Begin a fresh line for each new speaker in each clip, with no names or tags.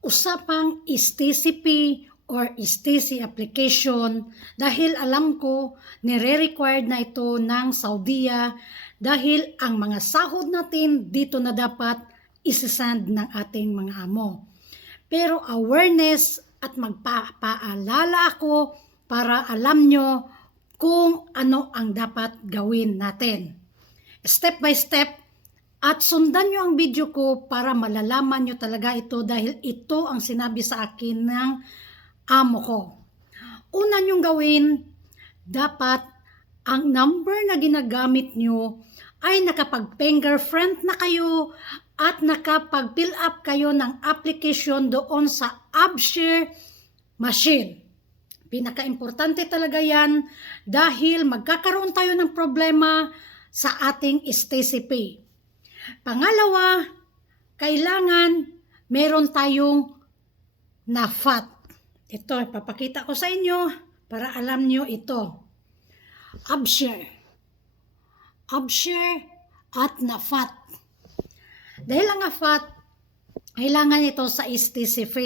usapang STCP or STC application dahil alam ko nire-required na ito ng Saudiya dahil ang mga sahod natin dito na dapat isasend ng ating mga amo. Pero awareness at magpapaalala ako para alam nyo kung ano ang dapat gawin natin. Step by step at sundan nyo ang video ko para malalaman nyo talaga ito dahil ito ang sinabi sa akin ng amo ko. Una nyong gawin, dapat ang number na ginagamit nyo ay nakapag-fingerprint na kayo at nakapag-fill up kayo ng application doon sa AppShare machine. Pinaka-importante talaga yan dahil magkakaroon tayo ng problema sa ating STCP. Pangalawa, kailangan meron tayong NAFAT. Ito, papakita ko sa inyo para alam nyo ito. AppShare. AppShare at NAFAT. Dahil ang NAFAT, kailangan ito sa STCP.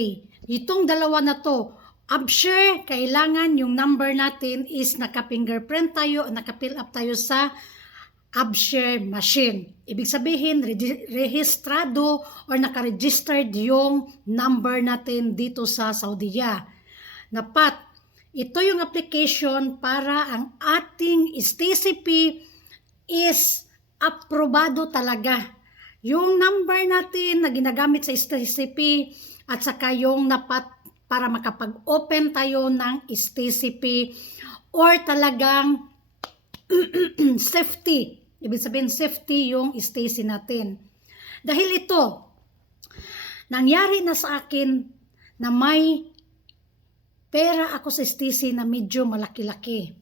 Itong dalawa na to, AppShare, kailangan yung number natin is naka-fingerprint tayo, naka-fill up tayo sa AppShare machine. Ibig sabihin, rehistrado or naka-registered yung number natin dito sa Saudiya. Napat, ito yung application para ang ating STCP is aprobado talaga. Yung number natin na ginagamit sa STCP at saka yung napat para makapag-open tayo ng STCP or talagang safety. Ibig sabihin safety yung STC natin. Dahil ito, nangyari na sa akin na may pera ako sa STC na medyo malaki-laki.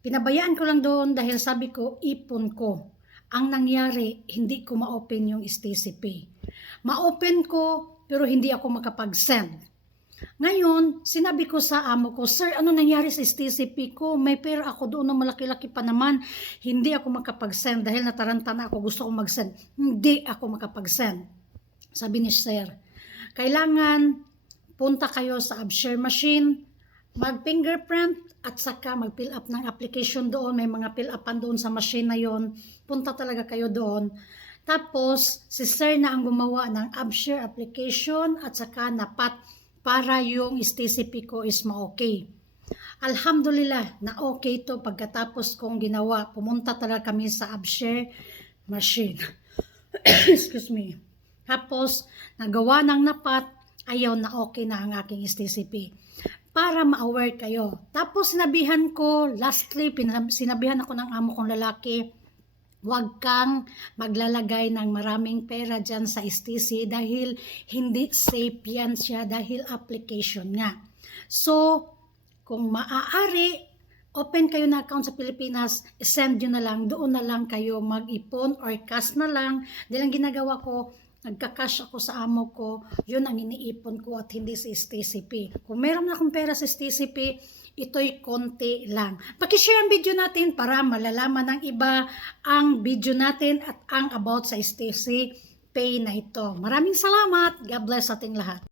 Pinabayaan ko lang doon dahil sabi ko, ipon ko. Ang nangyari, hindi ko ma-open yung STCP. Ma-open ko, pero hindi ako makapag-send. Ngayon, sinabi ko sa amo ko, Sir, ano nangyari sa STCP ko? May pera ako doon na malaki-laki pa naman. Hindi ako makapag-send dahil nataranta na ako. Gusto kong mag-send. Hindi ako makapag-send. Sabi ni Sir, kailangan punta kayo sa AppShare machine, mag-fingerprint at saka mag-fill up ng application doon. May mga fill upan doon sa machine na yon. Punta talaga kayo doon. Tapos, si Sir na ang gumawa ng AppShare application at saka napat para yung STCP ko is ma-okay. Alhamdulillah, na okay to pagkatapos kong ginawa. Pumunta talaga kami sa AppShare machine. Excuse me. Tapos, nagawa ng napat, ayaw na okay na ang aking STCP. Para ma-aware kayo. Tapos, sinabihan ko, lastly, sinabihan ako ng amo kong lalaki, huwag kang maglalagay ng maraming pera dyan sa STC dahil hindi safe yan siya dahil application nga. So, kung maaari, open kayo na account sa Pilipinas, send nyo na lang, doon na lang kayo mag-ipon or cash na lang. Dahil ang ginagawa ko, nagka-cash ako sa amo ko, yun ang iniipon ko at hindi sa STCP. Kung meron akong pera sa STCP, ito'y konti lang. Pakishare ang video natin para malalaman ng iba ang video natin at ang about sa STC Pay na ito. Maraming salamat. God bless ating lahat.